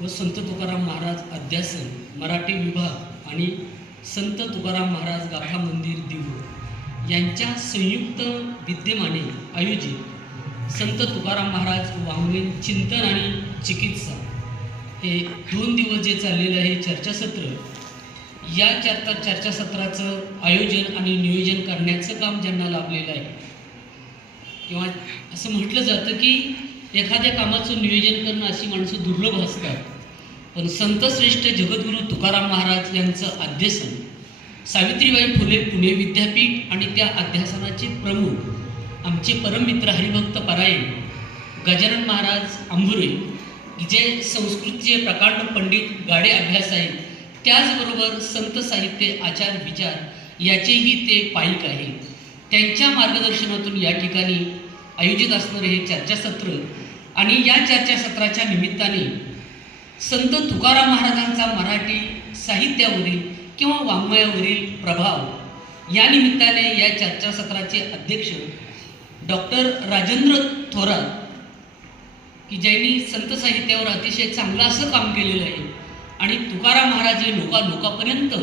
व संत तुकाराम महाराज अध्यासन मराठी विभाग आणि संत तुकाराम महाराज गाथा मंदिर दिव यांच्या संयुक्त विद्यमाने आयोजित संत तुकाराम महाराज वाङ्मयीन चिंतन आणि चिकित्सा हे दोन दिवस जे चाललेलं आहे चर्चासत्र या चर्चा चर्चासत्राचं आयोजन आणि नियोजन करण्याचं काम ज्यांना लाभलेलं आहे. किंवा असं म्हटलं जातं की एखाद्या कामाचं नियोजन करणं अशी माणसं दुर्लभ असतात पण संतश्रेष्ठ जगद्गुरू तुकाराम महाराज यांचं अध्यासन सावित्रीबाई फुले पुणे विद्यापीठ आणि त्या अध्यासनाचे प्रमुख आमचे परममित्र हरिभक्त परायण गजानन महाराज आंबुरे जे संस्कृतीचे प्रकांड पंडित गाडे अभ्यास आहेत त्याचबरोबर संत साहित्य आचार विचार याचेही ते पाईक आहे त्यांच्या मार्गदर्शनातून या ठिकाणी आयोजित असणारे हे चर्चासत्र आणि या चर्चासत्राच्या निमित्ताने संत तुकाराम महाराजांचा मराठी साहित्यावरील किंवा वाङ्मयावरील प्रभाव या निमित्ताने या चर्चासत्राचे अध्यक्ष डॉक्टर राजेंद्र थोरात की ज्यांनी संत साहित्यावर अतिशय चांगलं असं काम केलेलं आहे आणि तुकाराम महाराज हे लोका लोकापर्यंत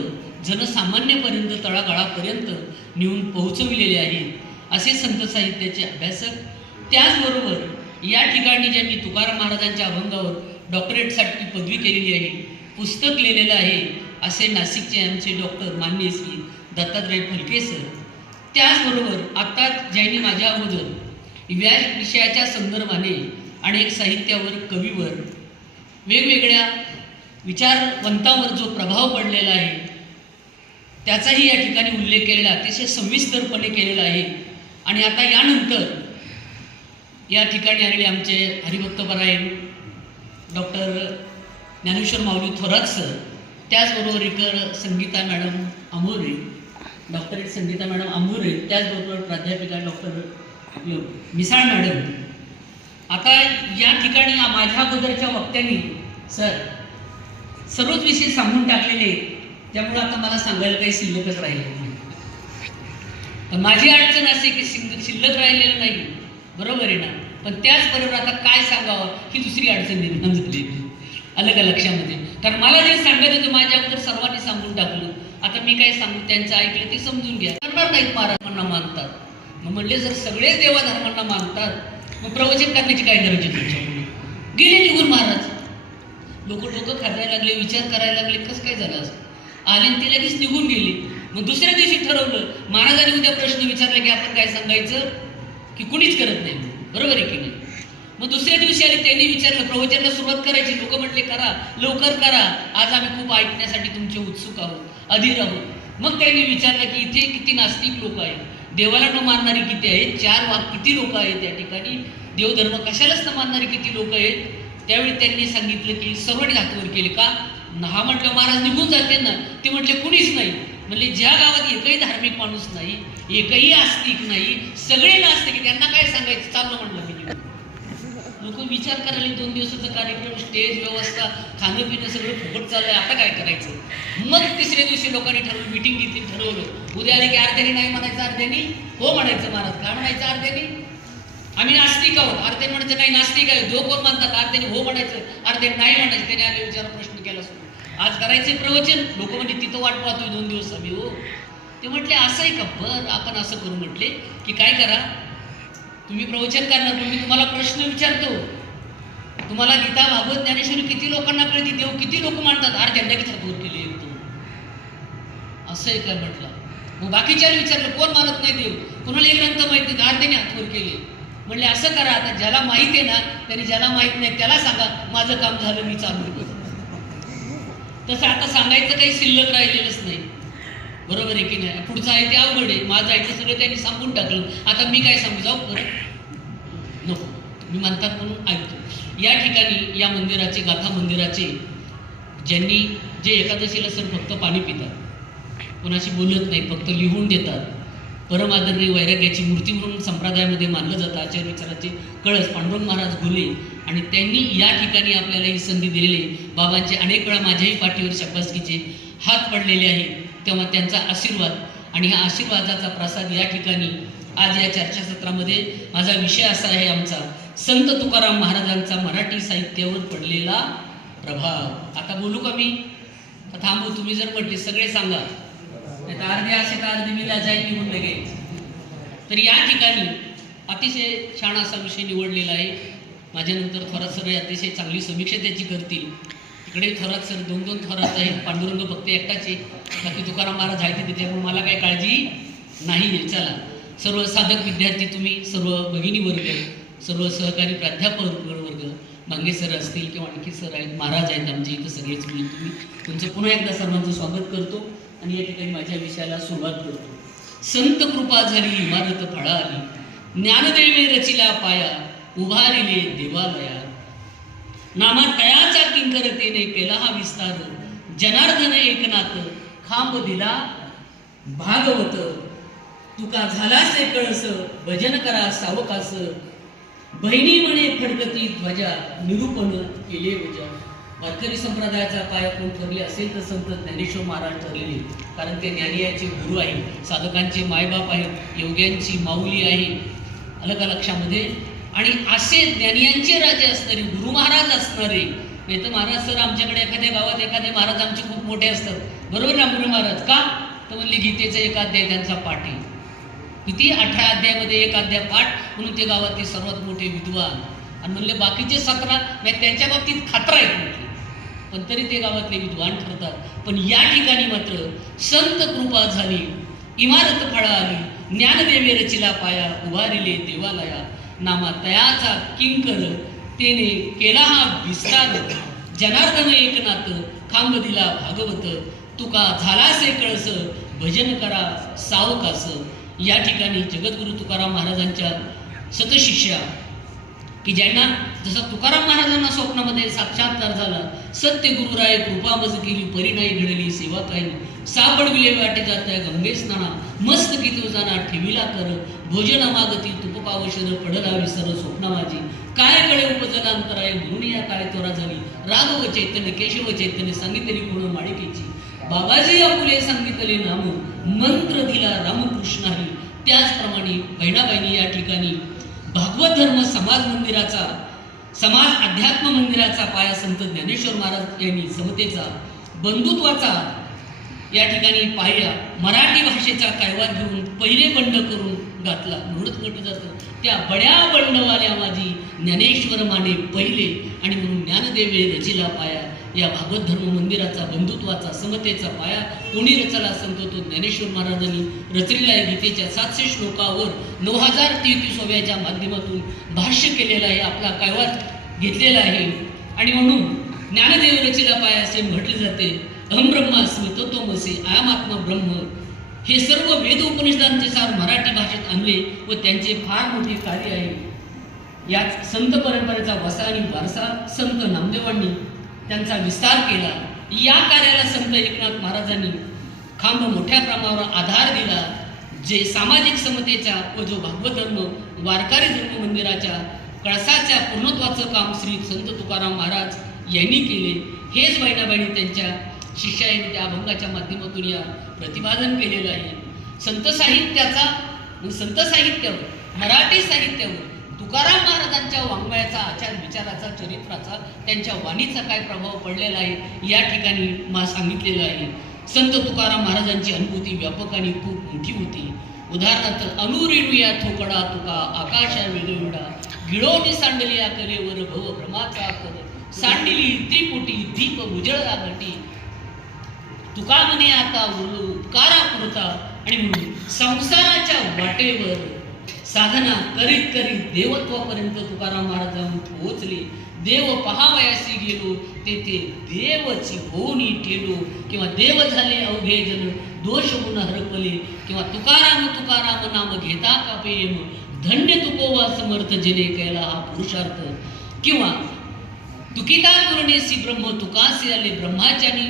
जनसामान्यपर्यंत तळागाळापर्यंत नेऊन पोहोचविलेले आहेत असे संत साहित्याचे अभ्यासक. त्याचबरोबर या ठिकाणी ज्यांनी तुकाराम महाराजांच्या अभंगावर डॉक्टरेटसाठी पदवी केलेली आहे पुस्तक लिहिलेलं आहे असे नाशिकचे आमचे डॉक्टर मान्य श्री दत्तात्रय फलके सर त्याचबरोबर आत्ताच ज्यांनी माझ्या अगोदर या विषयाच्या संदर्भाने अनेक साहित्यावर कवीवर वेगवेगळ्या विचारवंतांवर जो प्रभाव पडलेला आहे त्याचाही या ठिकाणी उल्लेख केलेला अतिशय सविस्तरपणे केलेला आहे. आणि आता यानंतर या ठिकाणी आलेले आमचे हरिभक्तपरायण डॉक्टर ज्ञानेश्वर माऊली थोरात सर त्याचबरोबर इतर Sangeeta madam Ambore doctorate Sangeeta madam Ambore त्याचबरोबर प्राध्यापिका डॉक्टर मिसाळ मॅडम. आता या ठिकाणी माझ्या अगोदरच्या वक्त्यांनी सर सर्वच विषय सांगून टाकलेले त्यामुळं त्यामुळे आता मला सांगायला काही शिल्लकच राहिले नाही. माझी अडचण असे की शिल्लक शिल्लक राहिलेलं नाही. बरोबर आहे ना? पण त्याचबरोबर आता काय सांगावं ही दुसरी अडचण निर्माण झाली. आलं का लक्षामध्ये. कारण मला जे सांगायचं होतं माझ्या अगोदर सर्वांनी सांगून टाकलं. आता मी काय सांगू त्यांचं ऐकलं ते समजून घ्या. करणार नाहीत महाराजांना मानतात. मग म्हणले जर सगळेच देवाधर्मांना मानतात मग प्रवचन करण्याची काय गरज आहे तुमच्याकडे गेले निघून महाराज. लोक डोकं खाजायला लागले विचार करायला लागले कसं काय झालं असं? आले आणि ते लगेच निघून गेले. मग दुसऱ्या दिवशी ठरवलं महाराजांनी उद्या प्रश्न विचारला की आपण काय सांगायचं? की कुणीच करत नाही. बरोबर आहे की नाही? मग दुसऱ्या दिवशी आले त्यांनी विचारलं प्रवचनाला सुरुवात करायची. लोक म्हटले करा लवकर करा. आज आम्ही खूप ऐकण्यासाठी तुमचे उत्सुक आहोत अधीर आहोत. मग त्यांनी विचारलं की इथे किती नास्तिक लोक आहेत? देवाला न मानणारी किती आहेत? चार वाघ किती लोक आहेत त्या ठिकाणी? देवधर्म कशालाच न मानणारी किती लोक आहेत? त्यावेळी त्यांनी सांगितलं की सर्वांनी हातवर केले का? हा म्हटलं महाराज निघून जाते ना. ते म्हटले कुणीच नाही. म्हणजे ज्या गावात एकही धार्मिक माणूस नाही एकही आस्तिक नाही सगळे नास्तिक त्यांना काय सांगायचं? चाललं म्हणलं मी लोक विचार करायला दोन दिवसाचा कार्यक्रम स्टेज व्यवस्था खाणं पिणं सगळं फुकट चाललंय आता काय करायचं? मग तिसऱ्या दिवशी लोकांनी ठरवलं मिटिंग घेतली ठरवलं. उद्या आले की अर्ध्याने नाही म्हणायचं अर्ध्यानी? हो म्हणायचं महाराज. काय म्हणायचं अर्ध्यानी? आम्ही नास्तिक आहोत. अर्धे म्हणायचं नाही नास्तिक आहे. जो कोण म्हणतात अर्ध्याने हो म्हणायचं अर्धे नाही म्हणायचं. त्याने आले विचार प्रश्न केला सुरू आज करायचे प्रवचन. लोक म्हणजे तिथं वाट पाहतोय दोन दिवस आम्ही हो. ते म्हटले असं आहे का? बरं आपण असं करू म्हटले की काय करा? तुम्ही प्रवचन करणार तुम्ही तुम्हाला प्रश्न विचारतो. तुम्हाला गीता भागवत ज्ञानेश्वरी किती लोकांना कळते? देव किती लोक मानतात? अरे त्यांना किती केली केले एकदम असं आहे म्हटलं. मग बाकीच्याला विचारलं कोण मानत नाही देव? कोणाला एक ग्रंथ माहीत नाही? अर्ध्याने त्याने हातवर केले. म्हणले असं करा आता ज्याला माहिती आहे ना त्यांनी ज्याला माहीत नाही त्याला सांगा माझं काम झालं मी चालू करतो. तसं आता सांगायचं काही शिल्लक राहिलेलंच नाही. बरोबर आहे की नाही? पुढचं आहे ते अवघड आहे. माझं आहे ते सगळं त्यांनी सांगून टाकलं. आता मी काय सांगू? जाऊ परत नको. तुम्ही म्हणतात म्हणून ऐकतो. या ठिकाणी या मंदिराचे गाथा मंदिराचे ज्यांनी जे एकादशीला सर फक्त पाणी पितात कोणाशी बोलत नाही फक्त लिहून देतात परमादरणीय वैराग्याची मूर्ती म्हणून संप्रदायामध्ये मानलं जातं आचार्य विचाराचे कळस पांडुरंग महाराज घुले आणि त्यांनी या ठिकाणी आपल्याला ही संधी दिलेली आहे. बाबांचे अनेक वेळा माझ्याही पाठीवर शब्बासकीचे हात पडलेले आहे. तेव्हा त्यांचा आशीर्वाद आणि ह्या आशीर्वादाचा प्रसाद या ठिकाणी आज या चर्चासत्रामध्ये माझा विषय असा आहे आमचा. संत तुकाराम महाराजांचा मराठी साहित्यावर पडलेला प्रभाव. आता बोलू का मी? थांबू तुम्ही जर म्हटले सगळे सांगा. नाही तर अर्धे असे का अर्धे मी जाईल निघून लगेच. तर या ठिकाणी अतिशय छान असा विषय निवडलेला आहे. माझ्यानंतर थोरात सर हे अतिशय चांगली समीक्षा त्याची करतील. इकडे थोरात सर दोन दोन थोरात आहेत. पांडुरंग फक्त एकटाचे बाकी तुकाराम महाराज आहेत ते त्याच्यामुळे मला काही काळजी नाही आहे. चला. सर्व साधक विद्यार्थी तुम्ही सर्व भगिनी वर्ग सर्व सहकारी प्राध्यापक वर्ग मांगे सर असतील किंवा आणखी सर आहेत महाराज आहेत आमचे इथं सगळेच मिळून तुम्ही तुमचं पुन्हा एकदा सर्वांचं स्वागत करतो आणि या ठिकाणी माझ्या विषयाला सुरुवात करतो. संत कृपा झाली इमारत फळा आली ज्ञानदेवे रचिला पाया. उभारिले देवालया नामा तयाचा किंकरतेने केला हा विस्तार. जनार्दन एकनाथ खांब दिला भागवत. तुका झालासे कळस भजन करा सावकास. बहिणी म्हणे फडकती ध्वजा निरूपण केले वजा वारकरी संप्रदायाचा पाया कोण ठरले असेल तर संत ज्ञानेश्वर महाराज ठरलेले. कारण ते ज्ञानियाचे गुरु आहे साधकांचे मायबाप आहेत योग्यांची माऊली आहे. अलग लक्षामध्ये आणि असे ज्ञानियांचे राजे असणारे गुरु महाराज असणारे नाही तर महाराज सर आमच्याकडे एखाद्या गावात एखादे महाराज आमचे खूप मोठे असतात. बरोबर ना गुरु महाराज? का? तर म्हणले गीतेचा एक अध्याय त्यांचा पाठ आहे. किती? अठरा अध्यायामध्ये एक अध्याय पाठ म्हणून ते गावातले सर्वात मोठे विद्वान. आणि म्हणले बाकीचे सतरा नाही त्यांच्या बाबतीत खात्रा आहेत म्हटले पण तरी ते गावातले विद्वान ठरतात. पण या ठिकाणी मात्र संत कृपा झाली. इमारत फळा आली ज्ञानदेवी रचिला पाया उभारिले देवालया नामा तयाचा किंकर तेने केला हा विस्तार. जनार्दन एकनाथ खांब दिला भागवत तुका झालासे कळस भजन करा सावकास. या ठिकाणी जगद्गुरु तुकाराम महाराजांच्या सतशिष्या की ज्यांना जसं तुकाराम महाराजांना स्वप्नामध्ये साक्षात्कार झाला सत्य गुरुराय कृपा मज केली परिणाई घडली सेवा काही सापडविले वाटे जात गंगे स्नाना मस्त की तू जाना ठेविला कर भोजन मागती तुप पावशर पडला विसर स्वप्न माझी. काय कळे उपजनांतराय म्हणून या काय तोरा झाली. राघव चैतन्य केशव चैतन्य सांगितली कोण माळिकेची बाबाजी आपुले सांगितले नाम मंत्र दिला रामकृष्णारी त्याचप्रमाणे बहिणाबाईंनी या ठिकाणी भागवत धर्म समाज मंदिराचा समाज अध्यात्म मंदिराचा पाया संत ज्ञानेश्वर महाराज यांनी समतेचा बंधुत्वाचा या ठिकाणी पाया मराठी भाषेचा कायवा घेऊन पहिले बंड करून घातला म्हणूनच म्हटलं जातं त्या बड्या बंडवाल्या माझी ज्ञानेश्वर माने पहिले आणि म्हणून ज्ञानदेवे रचिला पाया. या भागवत धर्म मंदिराचा बंधुत्वाचा समतेचा पाया कोणी रचला संत तो ज्ञानेश्वर महाराजांनी रचलेला आहे. गीतेच्या सातशे श्लोकावर नऊ हजार तेहतीसव्याच्या माध्यमातून भाष्य केलेलं आहे. आपला कायवात घेतलेला आहे. आणि म्हणून ज्ञानदेव रचिला पाया असे म्हटले जाते. अहम ब्रह्मास्मी तत्वमसी आयामात्मा ब्रह्म. हे सर्व वेद उपनिषदांचे सार मराठी भाषेत आणले व त्यांचे फार मोठे कार्य आहे. यात संत परंपरेचा वसा आणि वारसा संत नामदेवांनी त्यांचा विस्तार केला. या कार्याला संत एकनाथ महाराजांनी खांब मोठ्या प्रमाणावर आधार दिला जे सामाजिक समतेचा व जो भागवत धर्म वारकरी धर्म मंदिराच्या कळसाच्या पूर्णत्वाचं काम श्री संत तुकाराम महाराज यांनी केले. हेच बहिणाबाईंनी त्यांच्या शिष्याने त्या अभंगाच्या माध्यमातून या प्रतिपादन केलेलं आहे. संत साहित्याचा संत साहित्यावर मराठी साहित्यावर तुकाराम महाराजांच्या वाङ्मयाचा आचार विचाराचा चरित्राचा त्यांच्या वाणीचा काय प्रभाव पडलेला आहे या ठिकाणी मा सांगितलेलं आहे. संत तुकाराम महाराजांची अनुभूती व्यापक आणि खूप मोठी होती. उदाहरणार्थ अनुरेणुया थोकडा तुका आकाशा वेगवेगळा गिळोनी सांडली या कलेवर भव भ्रमाचा कर सांडली त्रिपुटी दीप उजळला घटी तुका म्हणे आता उरलो उपकारा पुरता आणि म्हणून संसाराच्या वाटेवर साधना करीत करीत देवत्वापर्यंत तुकाराम महाराज पोहोचले. देव पहावयाशी गेलो. तेथे देवची होऊनी ठेलो. किंवा देव झाले अवघे जन दोष गुण हरपले. किंवा तुकाराम तुकाराम नाम घेता का पेम धन्य तुकोवा समर्थ जिने केला हा पुरुषार्थ. किंवा तुकिता करुणेसी ब्रह्म तुकासी आले ब्रह्माच्यानी.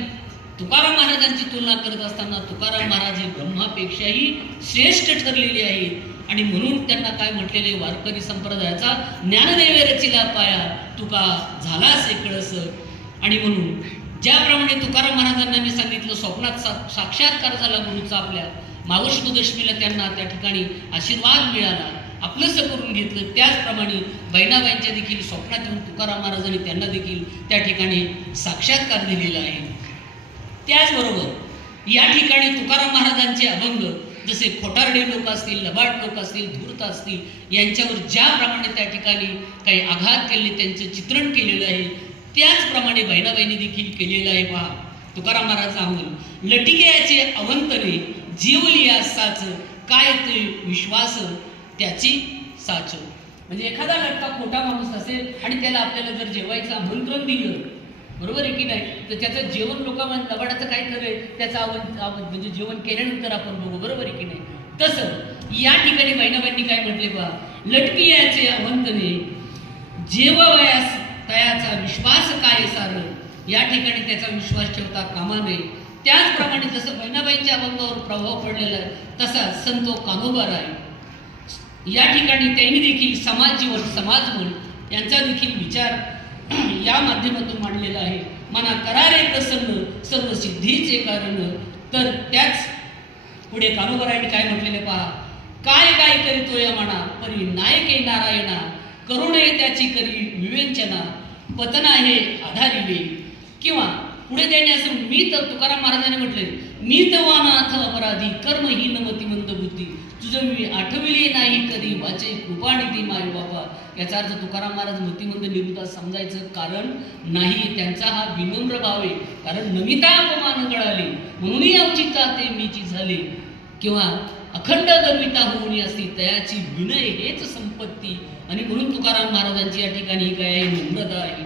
तुकाराम महाराजांची तुलना करत असताना तुकाराम महाराज हे ब्रह्मापेक्षाही श्रेष्ठ ठरलेले आहेत. आणि म्हणून त्यांना काय म्हटलेले वारकरी संप्रदायाचा ज्ञानदेवे रचिला पाया तुका झालास कळस. आणि म्हणून ज्याप्रमाणे तुकाराम महाराजांना मी सांगितलं स्वप्नात सा साक्षात्कार झाला गुरुचा आपल्या. मावशुदशमीला त्यांना त्या ठिकाणी आशीर्वाद मिळाला. आपलंसं करून घेतलं. त्याचप्रमाणे बहिणाबाईंच्या देखील स्वप्नात येऊन तुकाराम महाराजांनी त्यांना देखील त्या ठिकाणी साक्षात्कार दिलेला आहे. त्याचबरोबर या ठिकाणी तुकाराम महाराजांचे अभंग जसे खोटारडे लोक असतील लबाड लोक असतील धूर्त असतील यांच्यावर ज्याप्रमाणे त्या ठिकाणी काही आघात केले त्यांचं चित्रण केलेलं आहे त्याचप्रमाणे बहिणाबाईंनी देखील केलेलं आहे पहा. तुकाराम महाराज सांगून लटिकेयाचे अवंतने जीवलिया साच काय ते विश्वास त्याची साच. म्हणजे एखादा लटका खोटा माणूस असेल आणि त्याला आपल्याला जर जेवायचं आमंत्रण दिलं बरोबर आहे की नाही? तर त्याचं जेवण लोकांना लबाडाचं काय करे त्याचं आवड आवड म्हणजे जेवण केल्यानंतर आपण बघू बरोबर आहे की नाही? तसं या ठिकाणी बहिणाबाईंनी काय म्हटले बा? लटकी याचे अवंतने जेववयास तयाचा विश्वास काय सार? या ठिकाणी त्याचा विश्वास ठेवता कामा नये. त्याचप्रमाणे जसं बहिणाबाईंच्या अभंगावर प्रभाव पडलेला आहे तसा संतो कानोबार आहे. या ठिकाणी त्यांनी देखील समाज जीवन समाजमन यांचा देखील विचार या माध्यमातून मांडलेला आहे. मना करारे प्रसन्न सर्व सिद्धीचे कारण. तर त्याच पुढे कानोबरायांनी काय म्हटलेले पहा. काय काय करीतो या म्हणा परी नायके नारायणा. करुणे त्याची करी विवेचना. पतना हे आधारिले. किंवा पुढे त्याने असं मी तर तुकाराम महाराजांनी म्हटले मी अथवा अपराधी कर्महीन मतिमंद बुद्धी. तुझं मी आठविले नाही कधी. वाचे कृपानिधी माय बाबा. याचा अर्थ तुकाराम महाराज मृत्यूमध्ये निरुद्धा समजायचं कारण नाही. त्यांचा हा विनम्र भाव आहे. कारण नमिता अपमान कळाली म्हणूनही औचित्या ते मीची झाले. किंवा अखंड गर्विता होऊन असती तयाची विनय हेच संपत्ती. आणि म्हणून तुकाराम महाराजांची या ठिकाणी काय आहे? नम्रता आहे.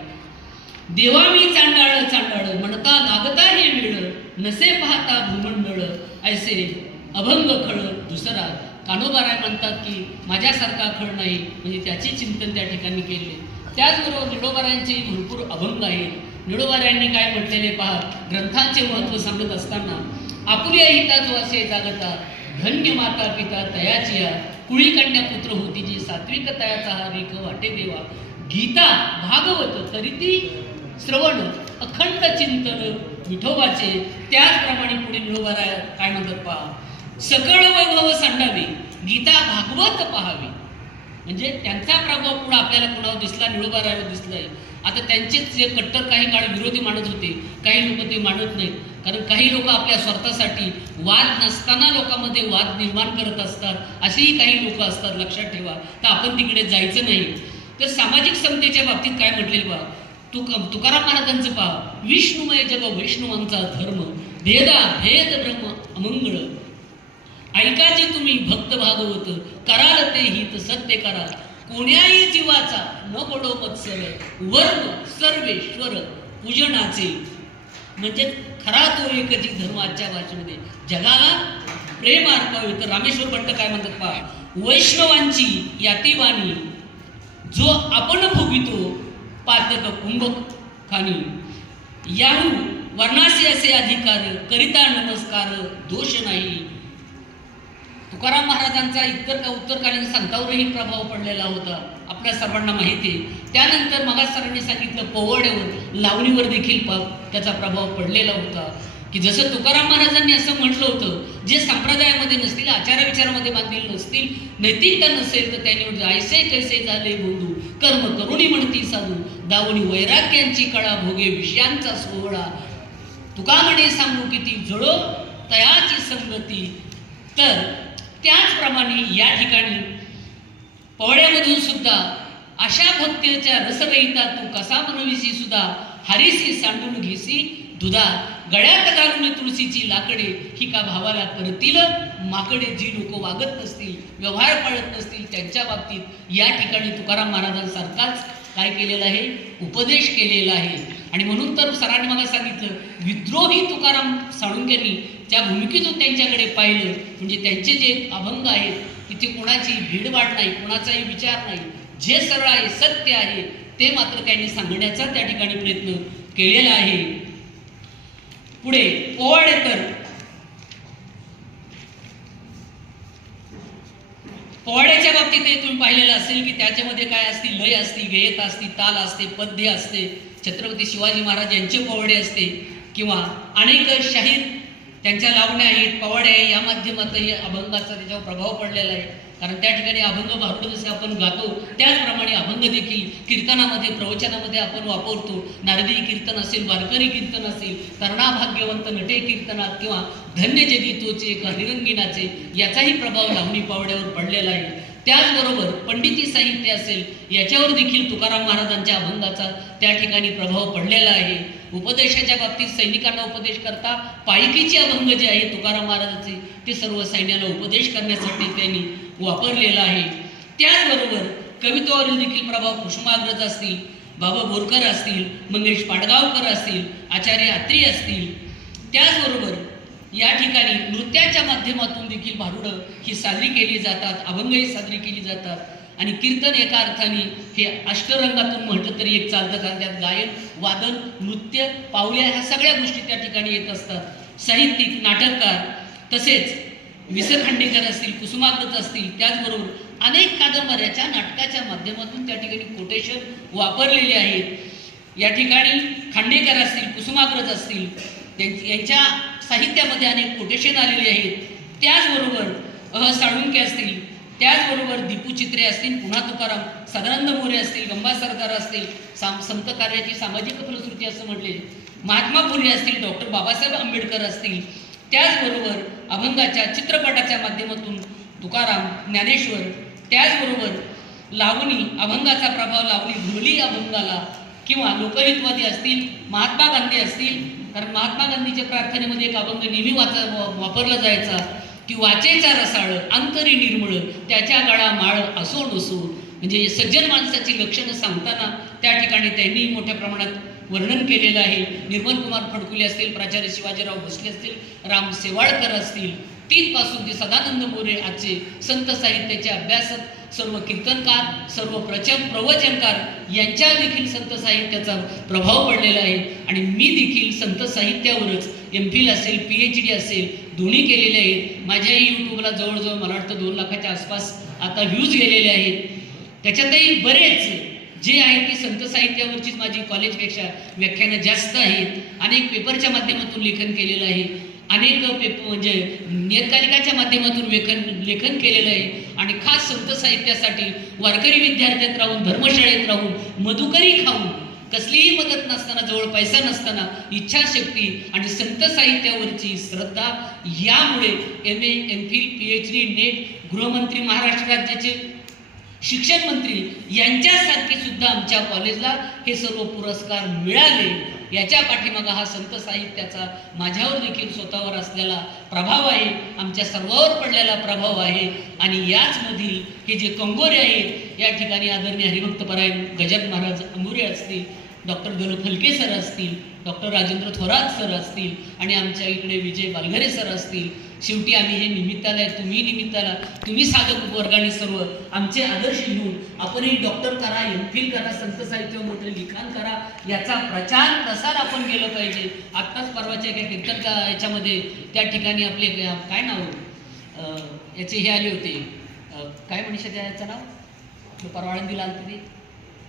देवा मी चांडाळ चांडाळ. म्हणता लागता हे वेळ. नसे पाहता भूमंडळ. ऐसे अभंग खळ दुसरा कानोबाराय म्हणतात की माझ्यासारखा खळ नाही म्हणजे त्याचे चिंतन त्या ठिकाणी केले. त्याचबरोबर निडोबारायांचे भरपूर अभंग आहेत. निडोबारायांनी काय म्हटलेले पहा ग्रंथांचे महत्त्व सांगत असताना आपुल्या हिताचो असे जागता धन्य माता पिता तयाचिया कुळी कन्या पुत्र होती जी सात्विक तयाचा हा रेख वाटे देवा. गीता भागवत तरी ती श्रवण अखंड चिंतन विठोबाचे. त्याचप्रमाणे पुढे निळोबाराय काय म्हणतात पहा सकळ वैभव सांडावे गीता भागवत पहावी. म्हणजे त्यांचा प्रभाव पुढे आपल्याला कुणावर दिसला निळोबारावर दिसलाय. आता त्यांचेच जे कट्टर काही काळ विरोधी मानत होते काही लोक ते मानत नाहीत. कारण काही लोक आपल्या स्वार्थासाठी वाद नसताना लोकांमध्ये वाद निर्माण करत असतात असेही काही लोक असतात लक्षात ठेवा. तर आपण तिकडे जायचं नाही. तर सामाजिक समतेच्या बाबतीत काय म्हटलेलं बा? तुक तुकाराम महाराजांचं पहा. विष्णुमय जग वैष्णवांचा धर्म. भेदा भेद ब्रह्म अमंगळ. ऐका जे तुम्ही भक्त भागवत कराल ते हित सत्य करा कोण्याही जीवाचा न बडो मत्सर वर्ग सर्वेश्वर पूजनाचे. म्हणजे खरा तो एकची धर्माच्या भाषेमध्ये. जगाला प्रेम अर्पावे तर रामेश्वर पंत काय म्हणतात पहा? वैष्णवांची यातीवाणी. जो आपण भोगितो पातक कुंभक खानी याहू वर्णासे असे अधिकार करिता नमस्कार दोष नाही. तुकाराम महाराजांचा इतर का उत्तरकालीन संतावरही प्रभाव पडलेला होता आपल्या सर्वांना माहिती आहे. त्यानंतर मगास सरांनी सांगितलं पोवाड्यावर लावणीवर देखील प त्याचा प्रभाव पडलेला होता. की जसं तुकाराम महाराजांनी असं म्हटलं होतं जे संप्रदायामध्ये नसतील आचार विचारामध्ये बांधलेले नसतील नैतिकता नसेल तर त्यांनी म्हटलं ऐसे कैसे झाले बोधू? कर्म करुणी म्हणती साधू. दावणी वैराग्यांची कळा भोगे विषयांचा सोहळा. तुका म्हणे सांगू किती जळो तयाची संगती. तर त्याचप्रमाणे या ठिकाणी पवड्यामधून सुद्धा अशा भक्तीच्या रसरहिता तू कसा मनविसी सुद्धा हरिसी सांडून घेसी दुधा गळ्यात घालून तुळशीची लाकडे ही का भावाला करतील? माकडे जी लोक वागत नसतील व्यवहार पाळत नसतील त्यांच्या बाबतीत या ठिकाणी तुकाराम महाराजांसारखाच काय केलेलं आहे? उपदेश केलेला आहे. आणि म्हणून तर सरांनी मला सांगितलं विद्रोही तुकाराम साळुंक्यांनी त्या भूमिकेतून त्यांच्याकडे पाहिलं म्हणजे त्यांचे जे अभंग आहेत तिथे कोणाची भीडवाट नाही कोणाचाही विचार नाही जे सरळ आहे सत्य आहे ते मात्र त्यांनी सांगण्याचा त्या ठिकाणी प्रयत्न केलेला आहे. पुढे पोवाडेकर. पोवाड्याच्या बाबतीत तुम्ही पाहिलेलं असेल की त्याच्यामध्ये काय असते लय असते गेयता असते ताल असते पद्य असते. छत्रपती शिवाजी महाराज यांचे पोवाडे असते. किंवा अनेक शाहीर त्यांच्या लावण्या आहेत पवाडे आहे या माध्यमातही अभंगाचा त्याच्यावर प्रभाव पडलेला आहे. कारण त्या ठिकाणी अभंग भारुड जसे आपण गातो त्याचप्रमाणे अभंग देखील कीर्तनामध्ये प्रवचनामध्ये आपण वापरतो. नारदी कीर्तन असेल वारकरी कीर्तन असेल कर्णा भाग्यवंत नटे कीर्तनात किंवा धन्य जगी तोचे का निरंगिनाचे याचाही प्रभाव लावणी पावड्यावर पडलेला आहे. त्याचबरोबर पंडिती साहित्य असेल याच्यावर देखील तुकाराम महाराजांच्या अभंगाचा त्या ठिकाणी प्रभाव पडलेला आहे. उपदेशाच्या बाबतीत सैनिकांना उपदेश करता पायकीचे अभंग जे आहे तुकाराम महाराजांचे ते सर्व सैन्याला उपदेश करण्यासाठी त्यांनी वापरलेला आहे. त्याचबरोबर कवितेवरील देखील प्रभाव कुसुमाग्रज असतील बाबा बोरकर असतील मंगेश पाडगावकर असतील आचार्य अत्री असतील. त्याचबरोबर या ठिकाणी नृत्याच्या माध्यमातून देखील भारुडं ही साजरी केली जातात अभंगही साजरी केली जातात. आणि कीर्तन एका अर्थाने हे अष्टरंगातून म्हटलं तरी एक चालतं कारण त्यात गायन वादन नृत्य पावल्या ह्या सगळ्या गोष्टी त्या ठिकाणी येत असतात. साहित्यिक नाटककार तसेच विस खांडेकर असतील कुसुमाग्रज असतील त्याचबरोबर अनेक कादंबऱ्याच्या नाटकाच्या माध्यमातून त्या ठिकाणी कोटेशन वापरलेले आहेत. या ठिकाणी खांडेकर असतील कुसुमाग्रज असतील यांच्या साहित्यामध्ये अनेक कोटेशन आलेले आहेत. त्याचबरोबर अह साळुंके असतील त्याचबरोबर दीपू चित्रे असतील पुन्हा तुकाराम सदानंद मोरे असतील गंबा सरदार असतील साम संत कार्याची सामाजिक प्रसृती असं म्हटले. महात्मा फुले असतील डॉक्टर बाबासाहेब आंबेडकर असतील. त्याचबरोबर अभंगाच्या चित्रपटाच्या माध्यमातून तुकाराम ज्ञानेश्वर त्याचबरोबर लावणी अभंगाचा प्रभाव लावणी भुरली अभंगाला किंवा लोकहितवादी असतील महात्मा गांधी असतील कारण महात्मा गांधीच्या प्रार्थनेमध्ये एक अभंग नेहमी वाचा वापरला जायचा की वाचेचा रसाळ अंतरी निर्मळ त्याच्या गळा माळ असो नसो. म्हणजे सज्जन माणसाची लक्षणं सांगताना त्या ठिकाणी त्यांनी मोठ्या प्रमाणात वर्णन केलेलं आहे. निर्मल कुमार फडकुले असतील प्राचार्य शिवाजीराव भोसले असतील राम सेवाळकर असतील तीनपासून ते सदानंद मोरे आजचे संत साहित्याचे अभ्यासक सर्व कीर्तनकार सर्व प्रचन प्रवचनकार यांच्या देखील संत साहित्याचा प्रभाव पडलेला आहे. आणि मी देखील संत साहित्यावरच एम फिल असेल पी एच डी असेल दोन्ही केलेले आहेत. माझ्याही यूट्यूबला जवळजवळ मला वाटतं दोन लाखाच्या आसपास आता व्ह्यूज गेलेले आहेत. त्याच्यातही बरेच जे आहेत ते संत साहित्यावरचीच माझी कॉलेजपेक्षा व्याख्यानं जास्त आहेत. अनेक पेपरच्या माध्यमातून लेखन केलेलं आहे. अनेक पेप म्हणजे नियतकालिकाच्या माध्यमातून लेखन लेखन केलेलं आहे. आणि खास संत साहित्यासाठी वारकरी विद्यार्थ्यात राहून धर्मशाळेत राहून मधुकरी खाऊन कसलीही मदत नसताना जवळ पैसा नसताना इच्छाशक्ती आणि संत साहित्यावरची श्रद्धा यामुळे M A M Phil P H D NET गृहमंत्री महाराष्ट्र राज्याचे शिक्षण मंत्री यांच्यासारखे सुद्धा आमच्या कॉलेजला हे सर्व पुरस्कार मिळाले. याच्या पाठीमागा हा संत साहित्याचा माझ्यावर देखील स्वतःवर असलेला प्रभाव आहे आमच्या सर्वावर पडलेला प्रभाव आहे. आणि याचमधील हे जे कंगोरे आहेत या ठिकाणी आदरणीय हरिभक्तपरायण गजान महाराज अंबुरे असतील डॉक्टर गलो फलके सर असतील डॉक्टर राजेंद्र थोरात सर असतील आणि आमच्या इकडे विजय बालघरे सर असतील शेवटी आम्ही हे निमित्ताला आहे तुम्ही निमित्ताला तुम्ही साधक वर्गाने सर्व आमचे आदर्श घेऊन आपणही डॉक्टर करा एम फिल करा संत साहित्य मोठे लिखाण करा याचा प्रचार प्रसार आपण केलं पाहिजे. आत्ताच परवाच्या एका कीर्तन का याच्यामध्ये त्या ठिकाणी आपले काय नाव? याचे हे आले होते. काय म्हणू त्या याचं नाव? तो परवा आळंदीला आलं तरी.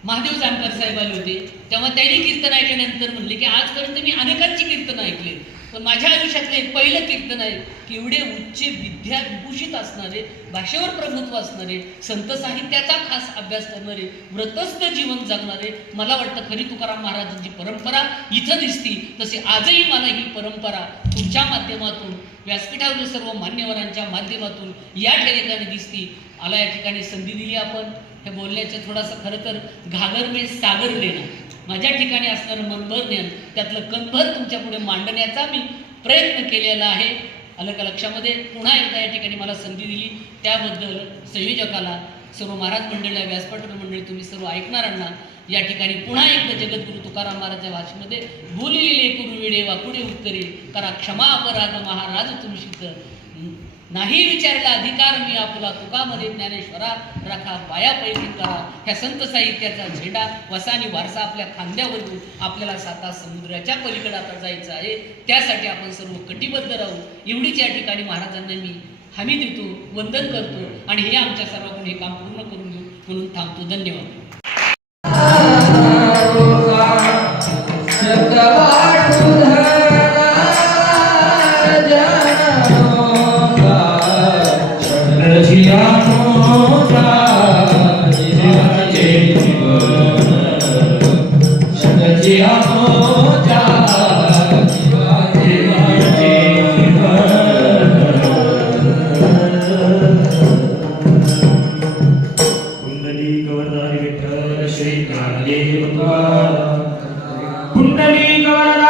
महादेव जानकर साहेब आले होते. तेव्हा त्यांनी कीर्तन ऐकल्यानंतर म्हणले की आजपर्यंत मी अनेकांची कीर्तन ऐकले. पण माझ्या आयुष्यातले पहिलं कीर्तन आहे की एवढे उच्च विद्या विभूषित असणारे भाषेवर प्रभुत्व असणारे संत साहित्याचा खास अभ्यास करणारे व्रतस्थ जीवन जगणारे मला वाटतं खरी तुकाराम महाराजांची परंपरा इथं दिसती. तसे आजही मला ही परंपरा तुमच्या माध्यमातून व्यासपीठावरील सर्व मान्यवरांच्या माध्यमातून या ठिकाणी दिसती. मला या ठिकाणी संधी दिली आपण. हे बोलण्याचं थोडासा खरं तर घागर मे सागर देणं माझ्या ठिकाणी असणारं मनभर ज्ञान त्यातलं कणभर तुमच्यापुढे मांडण्याचा मी प्रयत्न केलेला आहे. आलं का लक्षामध्ये पुन्हा एकदा या ठिकाणी मला संधी दिली. त्याबद्दल संयोजकाला सर्व महाराज मंडळी व्यासपीठ मंडळी तुम्ही सर्व ऐकणाऱ्यांना या ठिकाणी पुन्हा एकदा जगद्गुरु तुकाराम महाराजच्या भाषेमध्ये बोलिले कुरुविडे वाकुडे उत्तरे करा क्षमा अपराध महाराज तुमशीत नाही विचारला अधिकार मी आपला तुकामध्ये ज्ञानेश्वरा रखा पाया पैकी करा. ह्या संत साहित्याचा झेंडा वसानी वारसा आपल्या खांद्यावरून आपल्याला साता समुद्राच्या पलीकडे आता जायचं आहे. त्यासाठी आपण सर्व कटिबद्ध राहू. एवढीच या ठिकाणी महाराजांना मी हमी देतो वंदन करतो आणि हे आमच्या सर्वांकडून हे काम पूर्ण करून घेऊ म्हणून थांबतो. धन्यवाद.